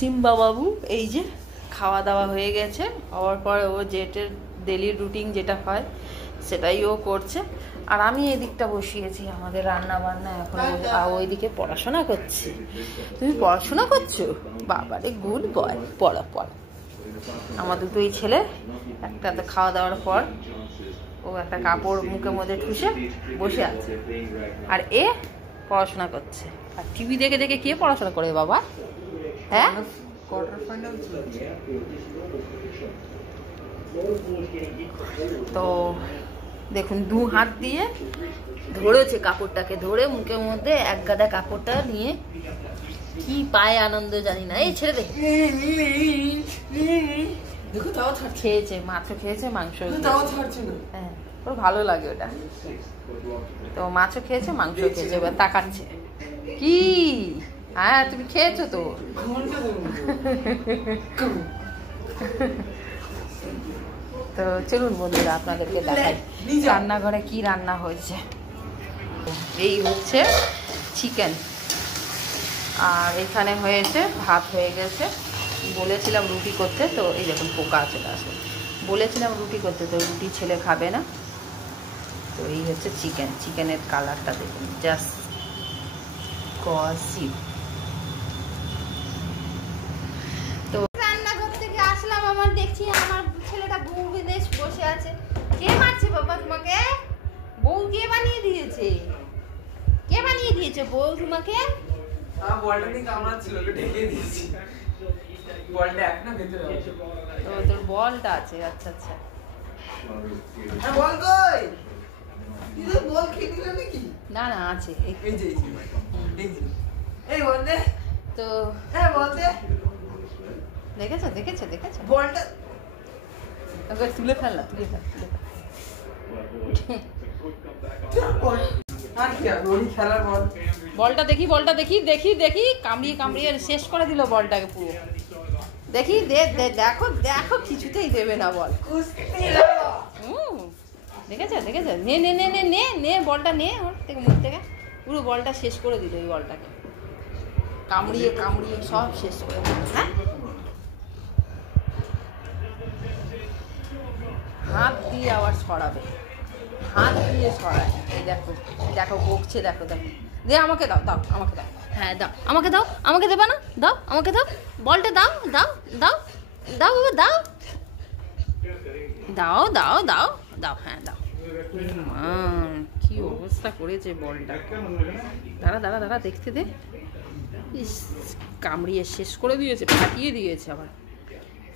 Simba বাবু এই যে খাওয়া দাওয়া হয়ে গেছে, হওয়ার পর ও যেটা ডেলি রুটিন যেটা হয় সেটাই ও করছে, আর আমি এদিকটা বসিয়েছি আমাদের রান্না বান্না এখন। ওইদিকে পড়াশোনা করছি। তুমি পড়াশোনা করছো? বাবারে গুড বয়, পড়া পড়া। আমার দুটোই ছেলে, একটাতে খাওয়া দাওয়ার পর ও একটা কাপড় মুখের মধ্যে ঠুসে বসে আছে, আর এ পড়াশোনা করছে। আর টিভি দেখে দেখে কে পড়াশোনা করে বাবা? হ্যাঁ, তো দেখুন দু হাত দিয়ে ধরেছে কাপড়টাকে, ধরে মুখের মধ্যে এক গাদা কাপড়টা নিয়ে কি পায় আনন্দ জানি না। এই ছেড়ে দে। খেয়েছে, মাছও খেয়েছে, মাংস। হ্যাঁ, ওর ভালো লাগে ওটা। তো মাছও খেয়েছে, মাংস খেয়েছে, এবার তাকাচ্ছে কি। হ্যাঁ, তুমি খেয়েছো তো। তো চলুন বন্ধুরা আপনাদেরকে দেখাই রান্নাঘরে কি রান্না হয়েছে। এই হচ্ছে চিকেন, আর এখানে হয়েছে ভাত হয়ে গেছে। বলেছিলাম রুটি করতে, তো এই দেখুন পোকা চলে আসে। বলেছিলাম রুটি করতে, তো রুটি ছেলে খাবে না। তো এই হচ্ছে চিকেন। চিকেনের কালারটা দেখুন, জাস্ট গসি। তো রান্নাঘর থেকে আসলাম, আমার দেখছি আমার ছেলেটা বউ বেঁধে বসে আছে। কে মারছে বাবা তোমাকে? বউ কে বানিয়ে দিয়েছে? কে বানিয়ে দিয়েছে বউ তোমাকে? বলটা নিয়ে কামড়াচ্ছিল, ঢেকে দিয়েছি। বলটা এখনো ভেতরে আছে। তো তোর বলটা আছে? আচ্ছা আচ্ছা। হ্যাঁ, বল কই? তুই বল খেয়ে নিলি নাকি? না না, আছে এই যে এই বল দে। তো হ্যাঁ বল দে। দেখেছো দেখেছো দেখেছো বলটা ওকে তুলে ফেললা, তুলে ফেল, তুলে ফেল। বলটা দেখি, বলটা দেখি, দেখি দেখি। কামড়িয়ে কামড়িয়ে শেষ করে দিল বলটাকে পুরো। দেখি দেখো দেখো, কিছুতেই দেবে না বল। দেখেছো দেখেছো? নে নে নে নে নে নে বলটা নে ওর থেকে, মুখ থেকে পুরো বলটা শেষ করে দিল। এই বলটাকে কামড়িয়ে কামড়িয়ে সব শেষ করে দিল। হ্যাঁ, হাত দিয়ে আবার ছড়াবে, হাত দিয়ে ছড়ায়। এই দেখো দেখো বকছে, দেখো দেখো। দে আমাকে দাও, দাও আমাকে দাও। হ্যাঁ দাও আমাকে, দাও আমাকে, দেবে না? দাও আমাকে, দাও বলটা, দাও দাও দাও দাও বাবা, দাও দাও দাও দাও দাও। হ্যাঁ দাও। কি অবস্থা করেছে বলটা। দাঁড়া দাঁড়া দাঁড়া, দেখতে দে। ইস, কামড়িয়ে শেষ করে দিয়েছে, ফাটিয়ে দিয়েছে, আবার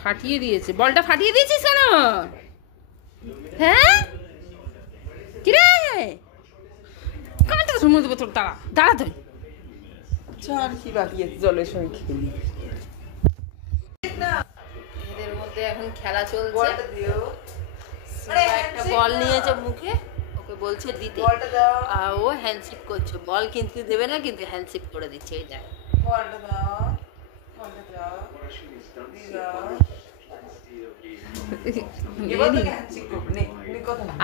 ফাটিয়ে দিয়েছে। বলটা ফাটিয়ে দিয়েছিস কেন? হ্যাঁ কিরে, কামাটা সময় দেবো তোর। দাঁড়া দাঁড়া তুই। আর কি বাকি আছে, জলের সঙ্গে খেলি। এদের মধ্যে এখন খেলা চলছে। একটা বল নিয়েছে মুখে, ওকে বলছে দিতে, আর ও হ্যান্ডশিপ করছে। বল কিন্তু দেবে না, কিন্তু হ্যান্ডশিপ করে দিচ্ছে। এই দেখ, বলটা দাও, বলটা দাও,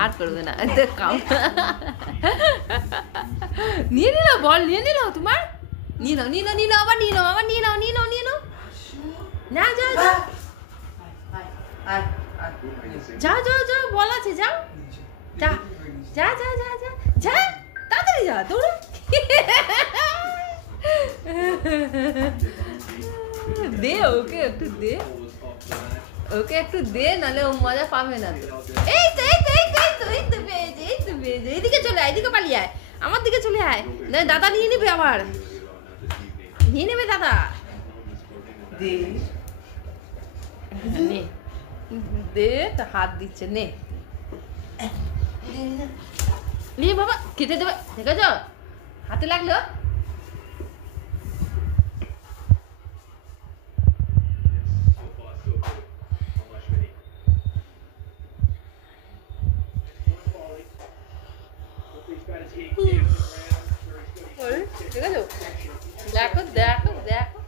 আর করবে না। নিয়ে নিল বল, নিয়ে নিল তোমার। নিয়ে নাও, নিয়ে নাও, নিয়ে নাও, আবার নিয়ে নাও, আবার নিয়ে নাও, নিয়ে নাও, নিয়ে নাও। না যাও যাও যাও যাও যাও, বল আছে, যাও যা যা যা যা যা যা, তাড়াতাড়ি যা, দৌড়ো। দে ওকে একটু, দে ওকে একটু দে, নাহলে ও মজা পাবে না। তো এই তো এই তো এই তো এই তো এই তো পেয়েছে, এই তো পেয়েছে। এইদিকে চলে আয়, এদিকে পালিয়ে আয়, আমার দিকে চলে আয়। না দাদা নিয়ে নেবে, আবার নিয়ে নেবে দাদা। দে নে, দে, তা হাত দিচ্ছে, নে নিয়ে বাবা, কেটে দেবে। দেখেছ হাতে লাগলো। দেখো দেখো দেখো,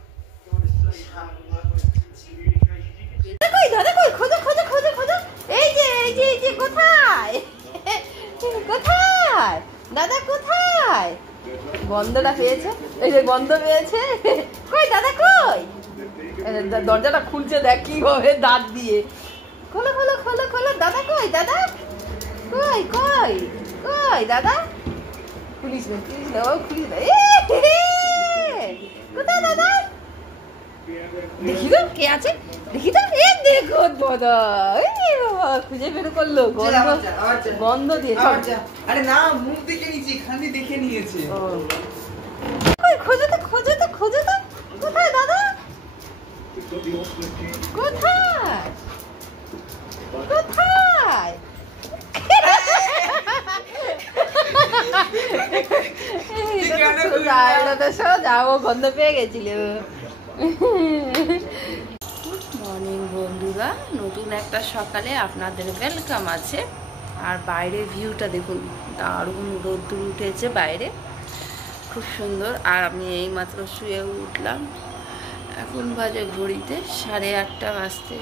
দাদা কই, খোঁজো খোঁজো খোঁজো খোঁজো। এই যে এই যে এই যে, কোথায় কোথায় দাদা, কোথায়? গন্ধটা পেয়েছে, এই যে গন্ধ পেয়েছে। কই দাদা কই? দরজাটা খুলছে দেখ কিভাবে দাঁত দিয়ে। খোলো খোলো খোলো খোলো। দাদা কই? দাদা কই কই কই? দাদা খুলিস না খুলিস না, ও খুলিস না। কোথায় দাদা? দেখি তো কে আছে, দেখি তো। এ দেখো দাদা, বাবা খুঁজে বের করলো। গন্ধ দিয়ে। আরে না, মুখ দেখে নিয়েছি, খালি দেখে নিয়েছে। খোঁজো তো খোঁজো তো খোঁজো তো। কোথায় দাদা? কোথায় কোথায়? যাবো, গন্ধ পেয়ে গেছিল। মর্নিং বন্ধুরা, নতুন একটা সকালে আপনাদের ওয়েলকাম আছে। আর বাইরের ভিউটা দেখুন, দারুণ রোদ্দুর উঠেছে বাইরে, খুব সুন্দর। আর আমি এইমাত্র শুয়ে উঠলাম, এখন বাজে ঘড়িতে 8:30 বাজতে।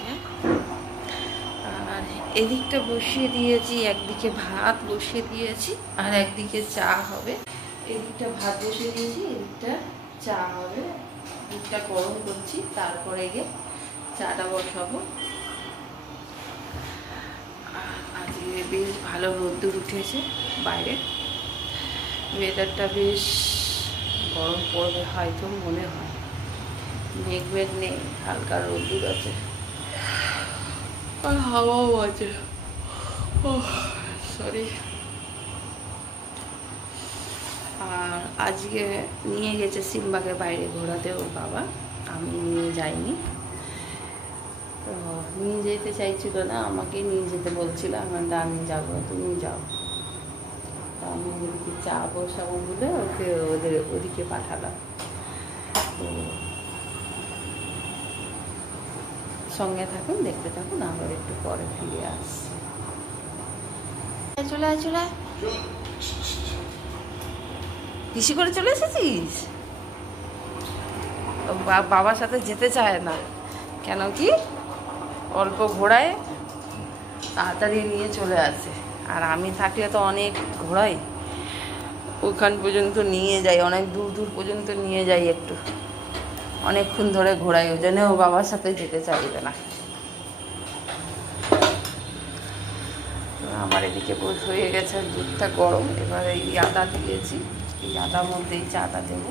আর এদিকটা বসিয়ে দিয়েছি, একদিকে ভাত বসিয়ে দিয়েছি আর একদিকে চা হবে। এদিকটা ভাত বসিয়ে দিয়েছি, এদিকটা চা হবে। দুধটা গরম করছি, তারপরে গিয়ে চাটা বসাবো। আজকে বেশ ভালো রোদ্দুর উঠেছে বাইরে, ওয়েদারটা বেশ গরম পড়বে হয়তো মনে হয়। মেঘ মেঘ নেই, হালকা রোদ্দুর আছে আর হাওয়াও আছে। সরি। আর আজকে নিয়ে গেছে সিম্বাকে বাইরে ঘোরাতে ওর বাবা, আমি নিয়ে যাইনি। তো নিয়ে যেতে চাইছিল না, আমাকে নিয়ে যেতে বলছিল। আমি যাবো, তুমি যাও। তা আমি ওদিকে চা বসাবো বলে ওদিকে পাঠালাম। তো সঙ্গে থাকুন, দেখতে থাকুন, আবার একটু পরে ফিরে আসছি। চলে আয় চলে আয়। বেশি করে চলে এসেছিস? বাবার সাথে যেতে চায় না কেন কি? অল্প ঘোড়ায় তাড়াতাড়ি নিয়ে চলে আসে। আর আমি থাকলে তো অনেক ঘোড়াই, ওখান পর্যন্ত নিয়ে যাই, অনেক দূর দূর পর্যন্ত নিয়ে যাই, একটু অনেকক্ষণ ধরে ঘোরাই। ওই জন্য ও বাবার সাথে যেতে চাইবে না। আমার এদিকে হয়ে গেছে দুধটা গরম। এবার এই আদা দিয়েছি, এই আদার মধ্যে এই চাটা দেবো,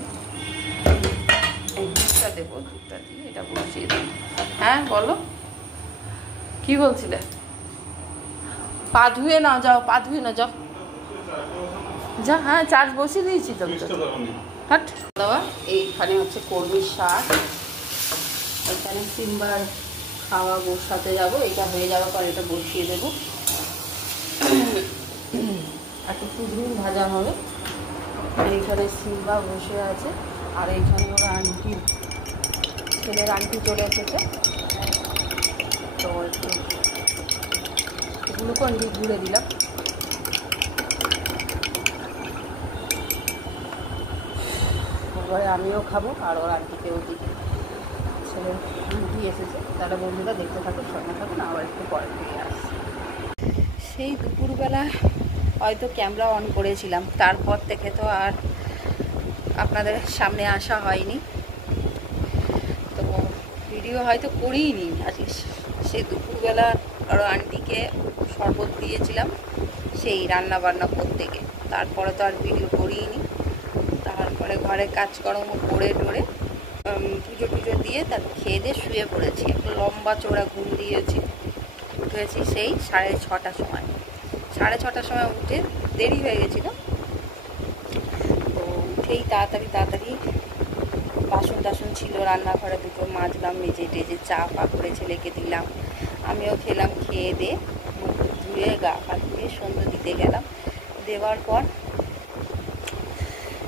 এই দুধটা দেবো। দুধটা দিয়ে এটা বসিয়ে দেবো। হ্যাঁ বলো, কি বলছিলে? পা ধুয়ে না যাও, পা ধুয়ে না যাও, যা। হ্যাঁ চার্জ বসিয়ে দিয়েছি তো। হাট দাদা, এইখানে হচ্ছে কলমির শাক, এখানে সিম্বার খাওয়া বসাতে যাবো। এটা হয়ে যাওয়ার পর এটা বসিয়ে দেবো। একটু পুদিন ভাজা হবে। এইখানে সিম্বা বসে আছে, আর এইখানে ওরা আন্টি, ছেলের আন্টি চলে এসেছে। তো একটু গ্লুকন ডি ঘুরে দিলাম। এবারে আমিও খাবো, আর ওর আন্টিকেও দিই। ছেলের আন্টি এসেছে, তারা বন্ধুরা দেখতে থাকুন, সঙ্গে থাকুন, আবার একটু পরে ফিরে আসছি। সেই দুপুরবেলা হয়তো ক্যামেরা অন করেছিলাম, তারপর থেকে তো আর আপনাদের সামনে আসা হয়নি। তো ভিডিও হয়তো করিনি আজকে। সেই দুপুরবেলা আরও আন্টিকে শরবত দিয়েছিলাম সেই রান্না বান্না করতে গিয়ে, তারপরে তো আর ভিডিও করিনি। তারপরে ঘরে কাজকর্ম করে টোরে পুজো টুজো দিয়ে তারপর খেয়ে দিয়ে শুয়ে পড়েছি। একটু লম্বা চোরা ঘুম দিয়েছি। উঠেছি সেই 6:30 সময়। 6:30 সময় উঠে দেরি হয়ে গেছিলো। তো উঠেই তাড়াতাড়ি বাসন টাসন ছিল রান্নাঘরে, দুটো মাজলাম, মেজে টেজে চা পা করে ছেলেকে দিলাম, আমিও খেলাম। খেয়ে দিয়ে ধুয়ে গা পা ধুয়ে সন্ধ্যে দিতে গেলাম। দেওয়ার পর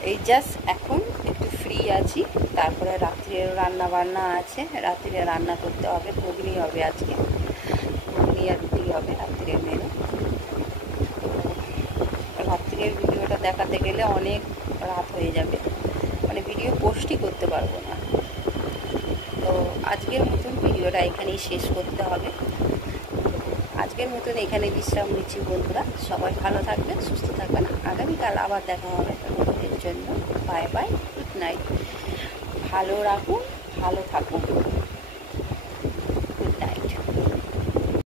এই জাস্ট এখন একটু ফ্রি আছি। তারপরে রাত্রির রান্না বান্না আছে, রাত্রিরে রান্না করতে হবে। ঘুগনি হবে আজকে, ঘুগনি আর রুটি হবে রাত্রিরের মেনু। তো রাত্রিরের ভিডিওটা দেখাতে গেলে অনেক রাত হয়ে যাবে, মানে ভিডিও পোস্টই করতে পারবো না। তো আজকের মতন ভিডিওটা এখানেই শেষ করতে হবে। আজকের মতন এখানে বিশ্রাম নিচ্ছি বন্ধুরা। সবাই ভালো থাকবেন, সুস্থ থাকবেন। আগামীকাল আবার দেখা হবে আপনাদের জন্য। Bye bye, good night. ভালো রাখুন, ভালো থাকুন।